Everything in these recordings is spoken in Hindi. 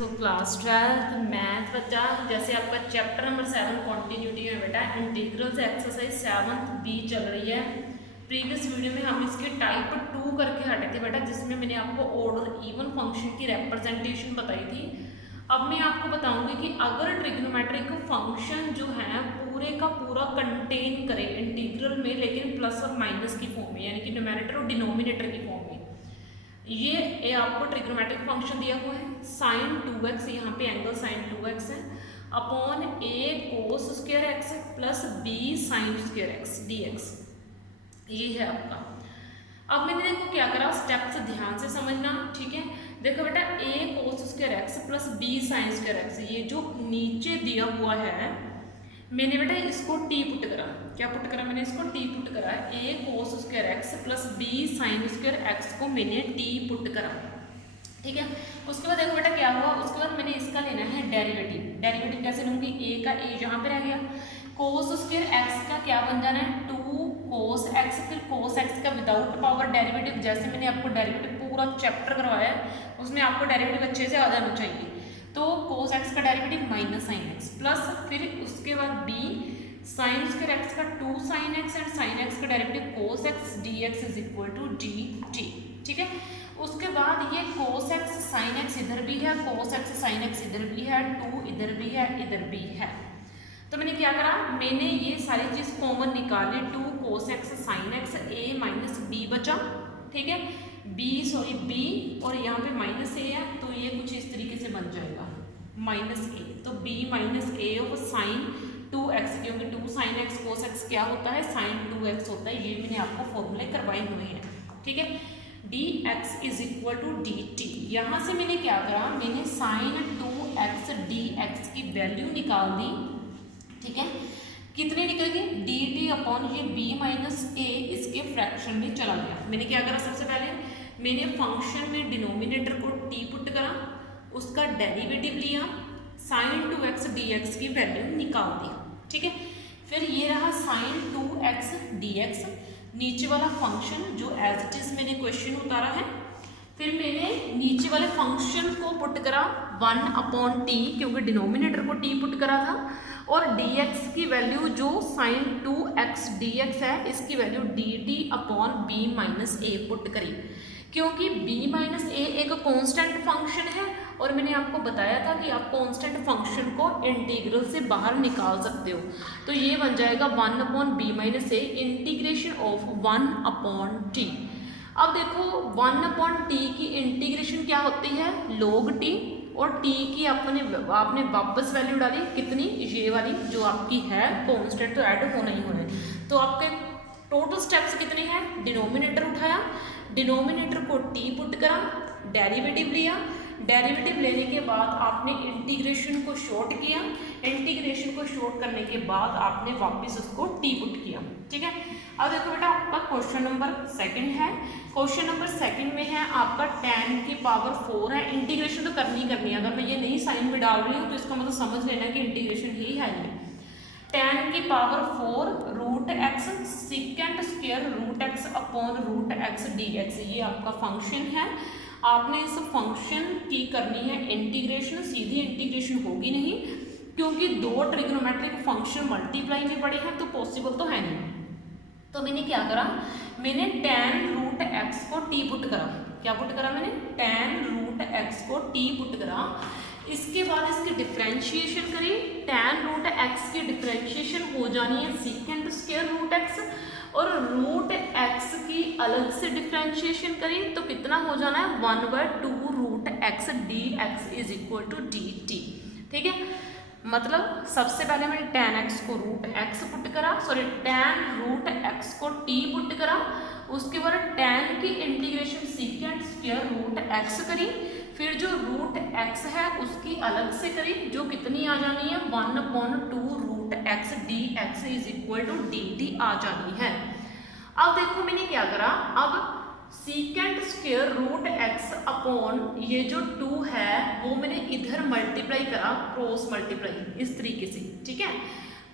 तो क्लास 12 मैथ बच्चा, जैसे आपका चैप्टर नंबर 7 कॉन्टिन्यूटी में बेटा इंटीग्रल से एक्सरसाइज 7 बी चल रही है। प्रीवियस वीडियो में हम इसके टाइप 2 करके हटे थे बेटा, जिसमें मैंने आपको ऑड और इवन फंक्शन की रिप्रेजेंटेशन बताई थी। अब मैं आपको बताऊंगी कि अगर ट्रिग्नोमेट्रिक फंक्शन जो है पूरे का पूरा कंटेन करे इंटीग्रल में, लेकिन प्लस और माइनस की फॉर्म में, यानी कि न्यूमेरेटर और डिनोमिनेटर की फॉर्म में, ये आपको ट्रिग्नोमेट्रिक फंक्शन दिया हुआ है साइन 2x, यहाँ पे एंगल साइन 2x है, upon a cos square x plus b sine square x dx, ये है आपका। अब मैंने देखो क्या करा, स्टेप्स ध्यान से समझना, ठीक है। देखो बेटा a cos square x plus b sine square x, ये जो नीचे दिया हुआ है मैंने बेटा इसको टी पुट करा। क्या पुट करा मैंने इसको टी पुट करा, a cos square x plus b sine square x को मैंने टी पुट करा, ठीक है। उसके बाद देखो बेटा क्या हुआ, उसके बाद मैंने इसका लेना है डेरिवेटिव। डेरिवेटिव कैसे लूँगी, a का a यहाँ पे रह गया, कोस स्क्वायर एक्स का क्या बन जाना है 2 कोस एक्स, फिर कोस एक्स का विदाउट पावर डेरिवेटिव, जैसे मैंने आपको डेरिवेटिव पूरा चैप्टर करवाया उसमें आपको डेरिवेटिव अच्छे से आ जाना चाहिए। तो कोस एक्स का derivative minus sine x plus फिर उसके बाद b साइन स्क्वायर एक्स का 2 sine x and sine x का derivative cos x D x is equal to D T, ठीक है। उसके बाद ये कोस एक्स साइन एक्स इधर भी है, कोस एक्स साइन एक्स इधर भी है, 2 इधर भी है, इधर भी है। तो मैंने क्या करा, मैंने ये सारी चीज़ कॉमन निकाली, 2 cos x sine x, a minus B बचा, ठीक है, b और यहाँ पे माइनस a है, तो ये कुछ इस तरीके से बन जाएगा माइनस a, तो b minus a of sine 2x, क्योंकि 2 साइन एक्स कोस एक्स क्या होता है साइन 2x होता है, ये मैंने आपको फॉर्मूले करवाए हुए हैं, ठीक है। dx is equal to dt, यहाँ से मैंने क्या करा, मैंने साइन 2x dx की वैल्यू निकाल दी, ठीक है। कितनी निकलेगी dt अपॉन ये b माइनस a इसके फ्रैक्शन में चला गया। मैंने क्या करा, सबसे पहले मैंने फंक्शन में डिनोमिनेटर को t पुट करा, उसका डेरिवेटिव लिया, साइन 2x dx की वैल्यू निकाल दी, ठीक है। फिर ये रहा साइन 2x dx, नीचे वाला फंक्शन जो एज इट इज मैंने क्वेश्चन उतारा है। फिर मैंने नीचे वाले फंक्शन को पुट करा 1 अपॉन टी, क्योंकि डिनोमिनेटर को t पुट करा था, और dx की वैल्यू जो साइन 2x dx है इसकी value dt upon b minus a put करी, क्योंकि b माइनस a एक कांस्टेंट फंक्शन है और मैंने आपको बताया था कि आप कांस्टेंट फंक्शन को इंटीग्रल से बाहर निकाल सकते हो। तो ये बन जाएगा 1 upon b minus a integration of 1 upon t। अब देखो 1 अपॉन टी की इंटीग्रेशन क्या होती है log t, और t की आपने वापस वैल्यू डाली कितनी, ये वाली जो आपकी है कांस्टेंट, तो ऐड होना ही होना है। तो आपके टोटल स्टेप्स कितने हैं, डिनोमिनेटर उठाया, डिनोमिनेटर को t पुट करा, डेरिवेटिव लिया, डेरिवेटिव लेने के बाद आपने इंटीग्रेशन को शॉर्ट किया, इंटीग्रेशन को शॉर्ट करने के बाद आपने वापस उसको टी पुट किया, ठीक है। अब देखो बेटा आपका क्वेश्चन नंबर 2 है, क्वेश्चन नंबर 2 में है आपका tan की पावर 4 है, इंटीग्रेशन तो करनी है। अगर मैं ये नहीं साइन में डाल रही हूँ तो इसका मतलब समझ लेना कि इंटीग्रेशन ही है ये। tan की power 4 root x secant square root x upon root x D X, ये आपका फंक्शन है। आपने इस फंक्शन की करनी है इंटीग्रेशन, सीधी इंटीग्रेशन होगी नहीं, क्योंकि 2 ट्रिग्नोमेट्रिक फंक्शन मल्टीप्लाई में पड़े हैं तो पॉसिबल तो है नहीं। तो मैंने क्या करा, मैंने tan रूट एक्स को t पुट करा, क्या पुट करा मैंने, tan रूट एक्स को t पुट करा। इसके बाद इसकी डिफ्रेंशिएशन करी, tan रूट एक्स की डिफ्रेंशिएशन हो जानी है सीकेंड स्क्वायर रूट एक्स, और रूट एक्स की अलग से डिफ्रेंशिएशन करी तो कितना हो जाना है 1/2 root x D x is equal to D T, ठीक है। मतलब सबसे पहले मैंने tan x को रूट x पुट करा, tan रूट x को t पुट करा, उसके बाद tan की integration secant square root x करी, फिर जो रूट x है उसकी अलग से करी, जो कितनी आ जानी है 1/2 root x d x is equal to D t आ जानी है। अब देखो मैंने क्या करा, अब secant square root x upon ये जो 2 है वो मैंने इधर मल्टीप्लाई करा, क्रॉस मल्टीप्लाई इस तरीके से, ठीक है।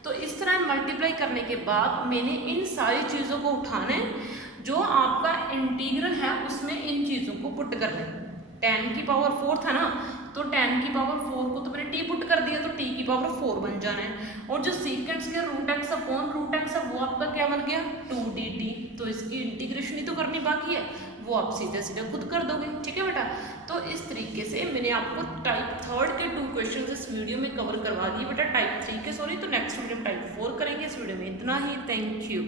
तो इस तरह मल्टीप्लाई करने के बाद मैंने इन सारी चीज़ों को उठाना है, जो आपका इंटीग्रल है उसमें इन चीज़ों को पुट करना है। tan की पावर 4 था ना, तो 10 की पावर 4 को तो मैंने टी पुट कर दिया, तो टी की पावर 4 बन जाना है। और जो secant square root x upon root x है वो आपका क्या बन गया 2dt। तो इसकी इंटीग्रेशन ही तो करनी बाकी है, वो आप सीधे सीधे खुद कर दोगे। ठीक है बेटा, तो इस तरीके से मैंने आपको टाइप 3 के 2 क्वेश्चन इस वीडियो में कवर करवा दिए बेटा, टाइप 3 के सॉरी। तो नेक्स्ट वीडियो में टाइप 4 करेंगे। इस वीडियो में इतना ही, थैंक यू।